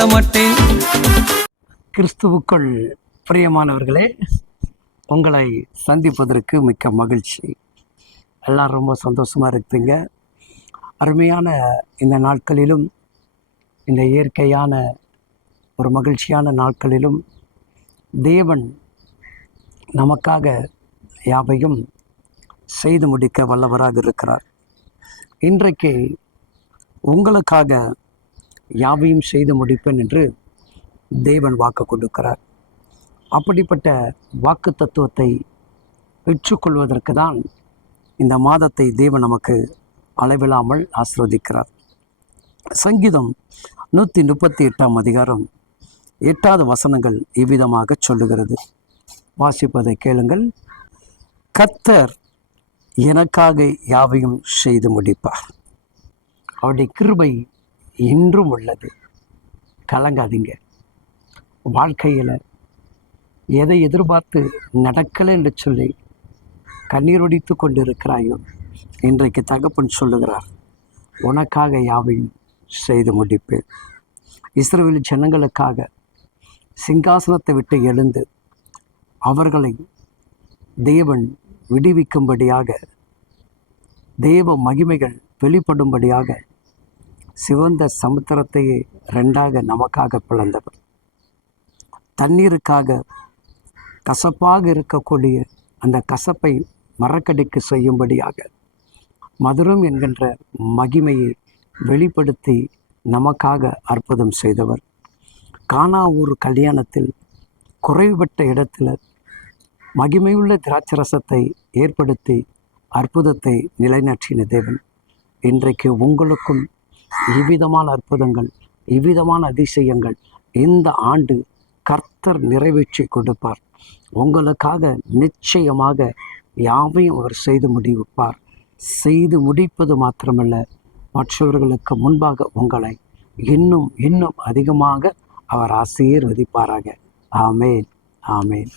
சொல்ல மாட்டேன். கிறிஸ்துவுக்குள் பிரியமானவர்களே, உங்களை சந்திப்பதற்கு மிக்க மகிழ்ச்சி. எல்லாம் ரொம்ப சந்தோஷமாக இருக்குதுங்க. அருமையான இந்த நாட்களிலும், இந்த இயற்கையான ஒரு மகிழ்ச்சியான நாட்களிலும் தேவன் நமக்காக யாவையும் செய்து முடிக்க வல்லவராக இருக்கிறார். இன்றைக்கு உங்களுக்காக யாவையும் செய்து முடிப்பேன் என்று தேவன் வாக்கு கொடுக்கிறார். அப்படிப்பட்ட வாக்கு தத்துவத்தை பெற்றுக்கொள்வதற்கு தான் இந்த மாதத்தை தேவன் நமக்கு அளவில்லாமல் ஆசீர்வதிக்கிறார். சங்கீதம் 138 அதிகாரம் 8 வசனங்கள் இவ்விதமாக சொல்லுகிறது. வாசிப்பதை கேளுங்கள். கர்த்தர் எனக்காக யாவையும் செய்து முடிப்பார். அவருடைய கிருபை இன்றும் உள்ளது. கலங்காதீங்க. வாழ்க்கையில் எதை எதிர்பார்த்து நடக்கலை என்று சொல்லி கண்ணீர் ஒடித்து கொண்டு இருக்கிறாயோ, இன்றைக்கு தகப்பன் சொல்லுகிறார், உனக்காக யாவையும் செய்து முடிப்பேன். இஸ்ரவேல் ஜனங்களுக்காக சிங்காசனத்தை விட்டு எழுந்து அவர்களை தேவன் விடுவிக்கும்படியாக, தேவ மகிமைகள் வெளிப்படும்படியாக சிவந்த சமுத்திரத்தையே 2 நமக்காக பிளந்தவர். தண்ணீருக்காக கசப்பாக இருக்கக்கூடிய அந்த கசப்பை மறக்கடிக்க செய்யும்படியாக மதுரம் என்கின்ற மகிமையை வெளிப்படுத்தி நமக்காக அற்புதம் செய்தவர். கானா ஊர் கல்யாணத்தில் குறைவுபட்ட இடத்துல மகிமையுள்ள திராட்சரசத்தை ஏற்படுத்தி அற்புதத்தை நிலைநாட்டின தேவன் இன்றைக்கு உங்களுக்கும் இவ்விதமான அற்புதங்கள், இவ்விதமான அதிசயங்கள் இந்த ஆண்டு கர்த்தர் நிறைவேற்றி கொடுப்பார். உங்களுக்காக நிச்சயமாக யாவையும் அவர் செய்து முடிப்பார். செய்து முடிப்பது மாத்திரமல்ல, மற்றவர்களுக்கு முன்பாக உங்களை இன்னும் இன்னும் அதிகமாக அவர் ஆசீர்வதிப்பாராக. ஆமேன், ஆமேன்.